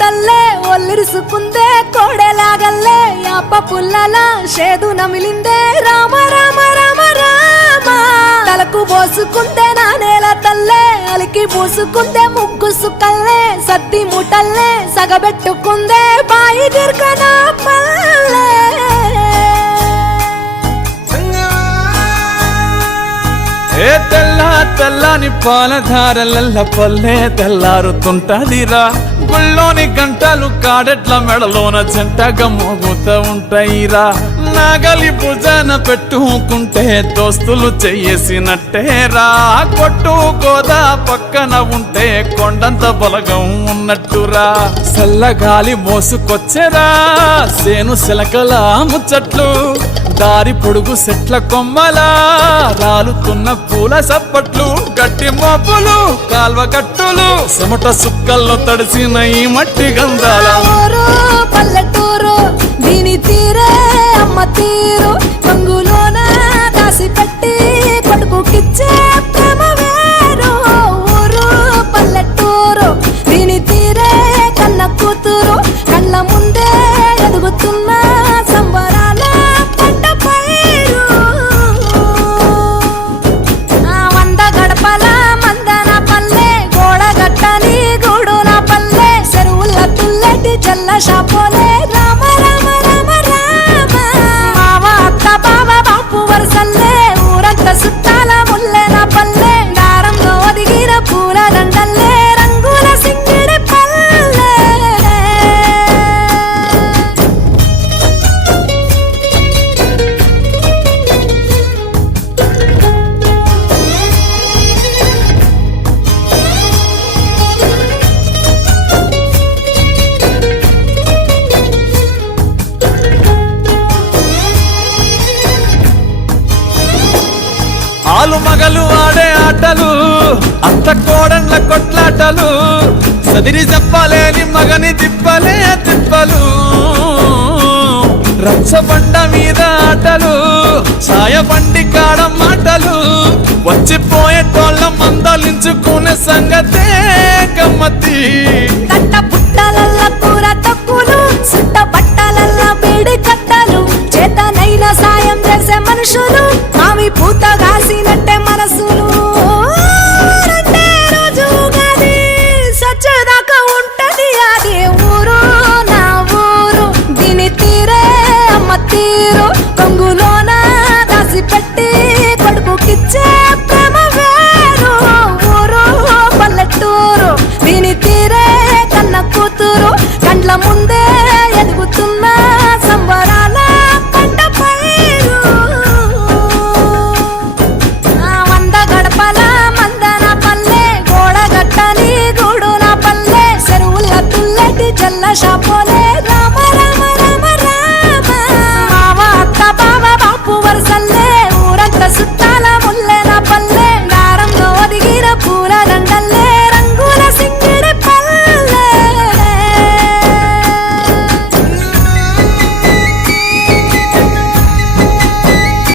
తల్లే ఒల్లిరుసుకుందే కోడెలాగల్లే యాప పుల్లల షేదు నమిలిందే రామ రామ రామ రామ తలకు పోసుకుందే నా నేల తల్లే అలికి పూసుకుందే ముగ్గు సుక్కల్లే సద్ది ముటల్లే సగబెట్టుకుందే బాయి దిర్కన పల్లె ఏ తెల్లని పాలధారలల్ల పల్లె తెల్లారుతుంటదిరా గుళ్ళోని గంటలు కాడెట్ల మెడలోన జంటగా మోగుతూ ఉంటాయిరా నాగలి భుజాన పెట్టుకుంటే దోస్తులు చెయ్యేసినట్టేరా కొట్టు గోదా పక్కన ఉంటే కొండంత బలగం ఉన్నట్టురా చల్లగాలి మోసుకొచ్చెరా సేను శిలకల ముచ్చట్లు దారి పొడుగు సెట్ల కొమ్మలా రాలుతున్న పూల సప్పట్లు గట్టి మోపులు కాల్వ కట్టులు చెమట సుక్కల్లో తడిసిన ఈ మట్టి గంధాల పల్లెటూరు దీని తీరే అమ్మ తీరు కంగులోన దాసి పెట్టి కొడుకుకిచ్చే ప్రేమ వేరు ఊరు పల్లెటూరు దీని తీరే కన్న కూతురు కళ్ళ ముందే ఎదుగుతున్న సంబరాల పంట పైరు వంద గడపల మందన పల్లె గోడ గట్టని గూడు నా పల్లె చెరువుల తుల్లటి జల్ల షాపోలే రామ రామ రామ రామ మావ అత్త బావ బాపు వరసల్లే ఊరంత సుట్టాల ముల్లె నా పల్లె దారంలో ఒదిగిన పూల దండల్లే రంగుల సింగిడి పల్లె ఆలు మగలు ఆడే ఆటలు అంత కోడండ్ల కొట్లాటలు సదిరి చెప్పలేని మగని తిప్పలే తిప్పలు రచ్చబండ మీద ఆటలు ఛాయబండి కాడ మాటలు వచ్చిపోయేటోళ్ళ మందలించుకునే సంగతే గమ్మతి కట్ట పుట్టలల్ల కూర తక్కువలు సుట్ట బట్టలల్ల వేడి కట్టలు చేతనైన సాయం చేసే మనుషులు మావి పూత కాసినట్టే మనసులు రెండే రోజు గది సచ్చదాకా ఉంటది అది ఊరు నా ఊరు దీని తీరే అమ్మ తీరు కొంగులోన దాసి పెట్టి కొడుకుకిచ్చే ప్రేమ వేరు ఊరు పల్లెటూరు దీని తీరే కన్న కూతురు కండ్ల ముందే